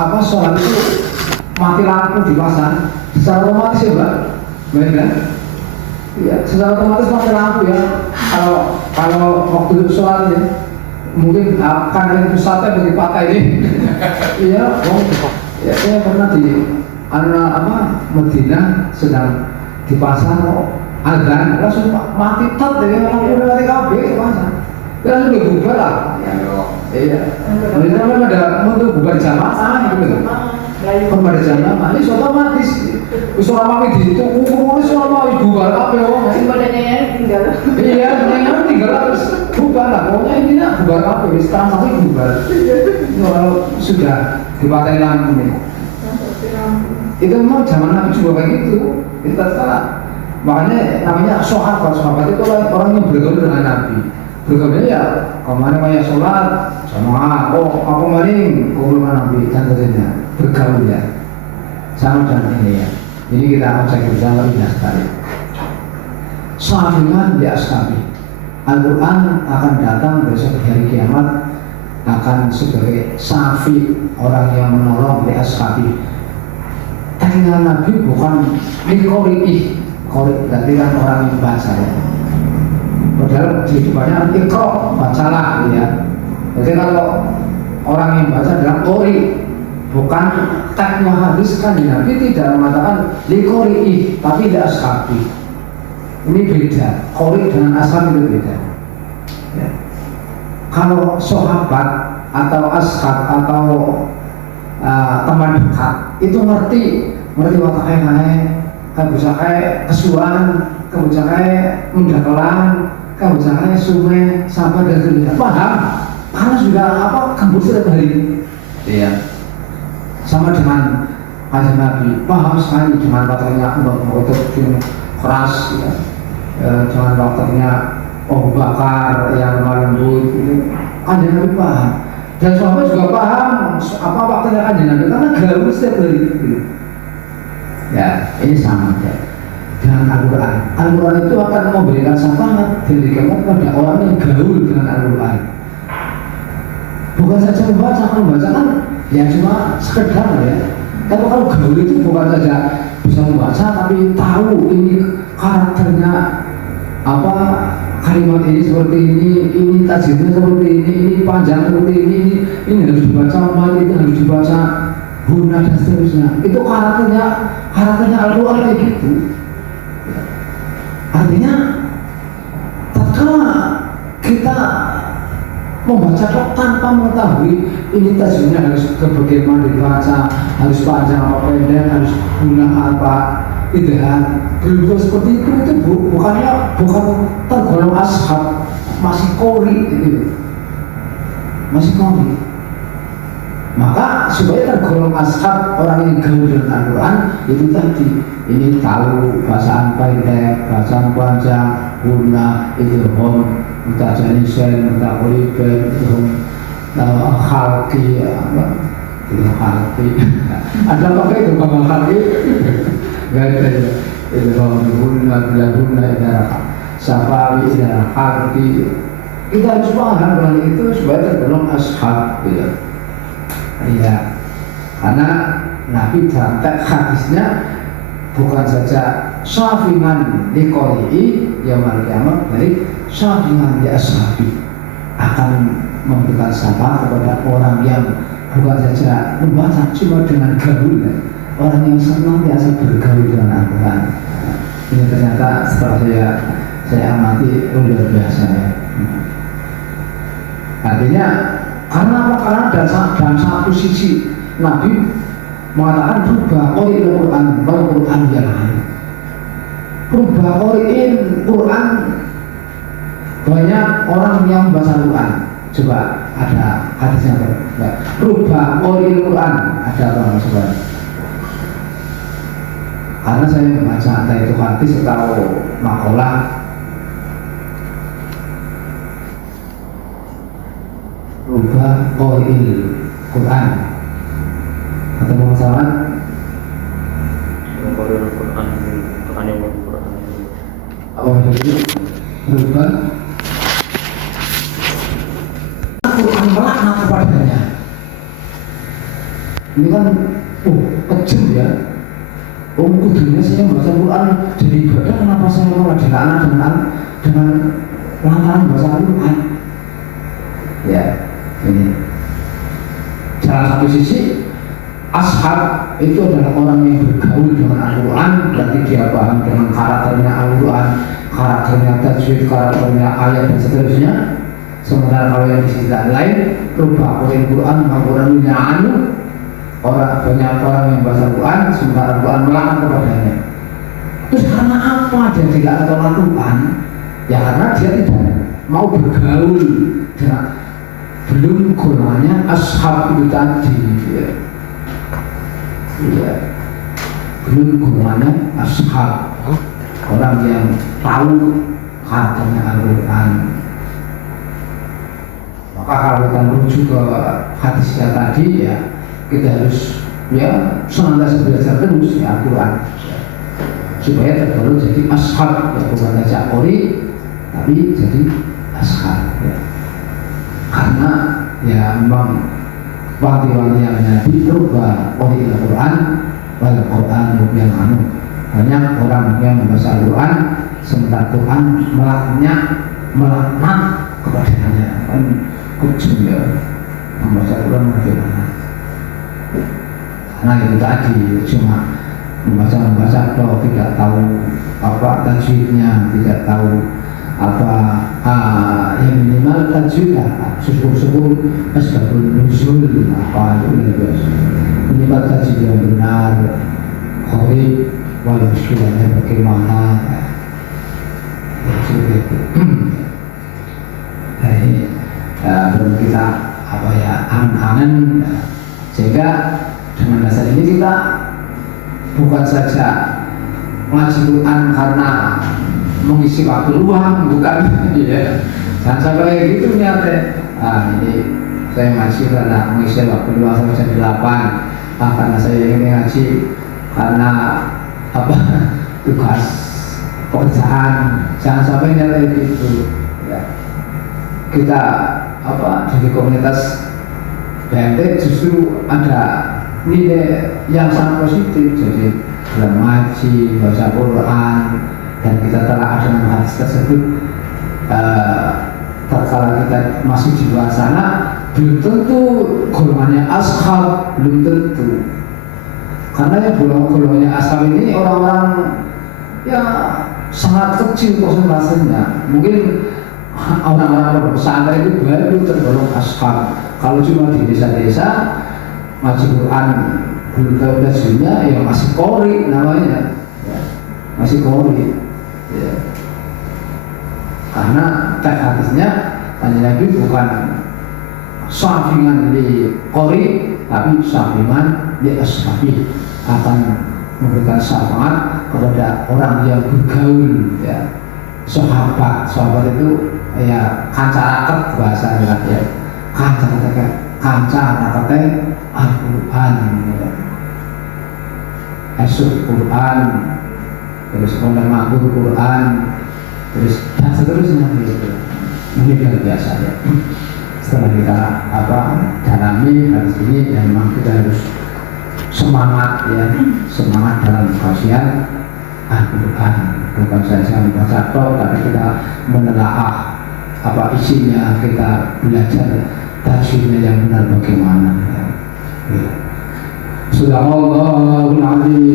apa sholat itu mati lampu di pasar, secara otomatis ya Mbak, baik kan? Ya, secara otomatis mati lampu ya. Kalau waktu itu sholat ya, mungkin akan ada pusatnya bagi pakai ini. Iya, ya saya pernah di Medina sedang di pasar azan langsung mati tet ya, lampu mati kabeh di pasar. Ya langsung dibubar lah. Iya. Mereka kan ada untuk bubar jamaah gitu. Kan pada jamaah ini otomatis. Wis ora mati di itu ukuran wis ora mau bubar kabeh wong. Sebenarnya tinggal. Iya, yang tinggal harus bubar lah. Pokoknya ini nak bubar kabeh wis transaksi bubar. Kalau sudah dipakai lampu nih. Itu memang zaman Nabi juga kayak gitu. Kita salah. Makanya namanya sahabat itu orang yang bergaul dengan Nabi. Bergaulnya ya kemana banyak sholat sama aku maling kumpul dengan Nabi dan sebagainya. Bergaul ya sama dengan ini ya. Ini kita akan cek bersama lebih sekali. Sahabat di ashabi. Al-Quran akan datang besok hari kiamat akan sebagai safi, orang yang menolong di ashabi. Tinggal Nabi bukan likori'i. Kori berarti kan orang yang baca ya. Padahal di depannya ikro, bacalah ya. Jadi kalau orang yang baca adalah kori, bukan teknya hadis kan Nabi tidak mengatakan likori'i, tapi tidak ashabi. Ini beda. Kori dengan ashab itu beda. Ya. Kalau sahabat atau ashab atau teman dekat itu ngerti wataknya. Kan bisa kayak kesuan, kan bisa kayak mendakelan, kan bisa kayak sungai, sampah dan sebagainya. Paham? Karena sudah kembali setiap hari. Iya. Sama dengan Kanjeng Nabi, paham sekali dengan katanya untuk keras, ya. Dengan katanya Abu Bakar yang lembut, Kanjeng Nabi paham. Dan sahabat juga paham apa waktunya Kanjeng Nabi karena gaul setiap hari. Ya, ini sama ya. Dengan Al-Quran. Al-Quran itu akan memberikan syafaat diberikan kepada orang yang gaul dengan Al-Quran. Bukan saja membaca kan ya cuma sekedar ya. Tapi kalau gaul itu bukan saja bisa membaca tapi tahu ini karakternya apa, kalimat ini seperti ini tajwidnya seperti ini panjang seperti ini harus dibaca mati, itu harus dibaca guna dan seterusnya. Itu karakternya Al-Quran kayak gitu. Artinya tatkala kita membaca tanpa mengetahui ini tajwidnya harus bagaimana dibaca, harus panjang apa pendek, harus guna apa, tidak belum seperti itu bukan tergolong ashab, masih kori gitu. Masih kori. Maka supaya tergolong ashab orang yang gaul dengan Al-Quran itu tadi, ini tahu bacaan pendek, bacaan panjang, guna, idgham, mutajanisan, mutaqallibin, khalqi, khalqi. Ada apa itu kamal khalqi? Gak ada ya. Idgham guna, guna, safawi, khalqi. Kita harus paham dengan itu supaya tergolong ashab gitu. Iya, karena Nabi dalam teks hadisnya bukan saja syafi'an di qori'i yaumil qiyamah, dari syafi'an di ashabi, akan memberikan syafaat kepada orang yang bukan saja membaca cuma dengan gaul, orang yang senantiasa bergaul dengan Al-Quran. Ini ternyata setelah saya amati luar biasa ya. Artinya karena apa? Karena dalam satu sisi Nabi mengatakan rubah qori'il Quran yang lain. Rubah qori'il Quran, banyak orang yang membaca Quran. Coba ada hadisnya apa? Rubah qori'il Quran, ada apa coba? Karena saya membaca entah itu hadis atau makalah. Rubah qori'il Quran. Ketemu masalah? Qori'il Quran yang Quran. Apa itu? Rubah Quran melaknat kepadanya. Ini kan kejam ya. Kudunya saya membaca Quran jadi ibadah, kenapa saya malah dengan lantaran bahasa Al-Quran? Ya, ini salah satu sisi ashab itu adalah orang yang bergaul dengan Al-Quran, berarti dia paham dengan karakternya Al-Quran, karakternya tajwid, karakternya ayat dan seterusnya. Sementara kalau yang di sisi lain, rubah Al-Quran, Al-Qurannya anu, banyak orang yang baca Al-Quran, sementara Al-Quran melaknat kepadanya. Terus karena apa dia tidak tahu Al-Quran? Ya karena dia tidak mau bergaul dengan belum golongannya ashab itu tadi, ya. Ya. Belum golongannya ashab, orang yang tahu katanya Al-Quran. Maka kalau kita merujuk ke hadisnya tadi, ya kita harus ya senantiasa belajar terus ya Al-Quran, ya. Supaya tergolong jadi ashab, ya bukan saja qori tapi jadi ashab, ya. Karena ya memang wanti-wanti yang Nabi berubah qori Al-Quran wal Quran yang anu. Banyak orang yang membaca Al-Quran sementara Quran melaknat kepadanya, kan kejam ya membaca Quran bagaimana? Karena itu tadi cuma membaca kalau tidak tahu apa tajwidnya, tidak tahu apa yang minimal tajwid lah, syukur-syukur asbabun nuzul apa itu biasa. Minimal tajwid yang benar, qori wal muskilahnya bagaimana, seperti itu. Jadi belum kita apa ya angan-angan, sehingga dengan dasar ini kita bukan saja ngaji Quran karena mengisi waktu luang, bukan ya. Jangan sampai gitu niatnya. Ini saya ngaji karena mengisi waktu luang sampai jam 8. Karena saya ingin ngaji karena apa tugas pekerjaan. Jangan sampai niatnya gitu. Ya. Kita apa di komunitas BMT justru ada nilai yang sangat positif. Jadi dalam ngaji, baca Quran, dan kita telah dengan hadis tersebut. Terkala kita masih di luar sana, belum tentu golongannya ashab, belum tentu. Karena yang golongannya ashab ini orang-orang yang sangat kecil konsentrasinya. Mungkin orang-orang pesantren itu baru tergolong ashab. Kalau cuma di desa-desa ngaji Quran belum tahu tajwidnya, ya masih qori namanya, ya, masih qori, ya. Karena teks hadisnya Nabi bukan syafi'an di qori, tapi syafi'an di ashabi, akan memberikan syafaat kepada orang yang bergaul, ya. Sahabat itu ya kanca raket bahasa Arab, ya. Kanca raket Al-Quran, ya. Esuk Quran, terus mendengar Quran, terus dan seterusnya gitu. Ini luar biasa, ya. Setelah kita dalami hadis ini, ya memang kita harus semangat, ya, semangat dalam kajian Al-Quran, bukan saja membaca tok, tapi kita menelaah apa isinya, kita belajar tajwidnya yang benar bagaimana, ya. Subhanallahul azim.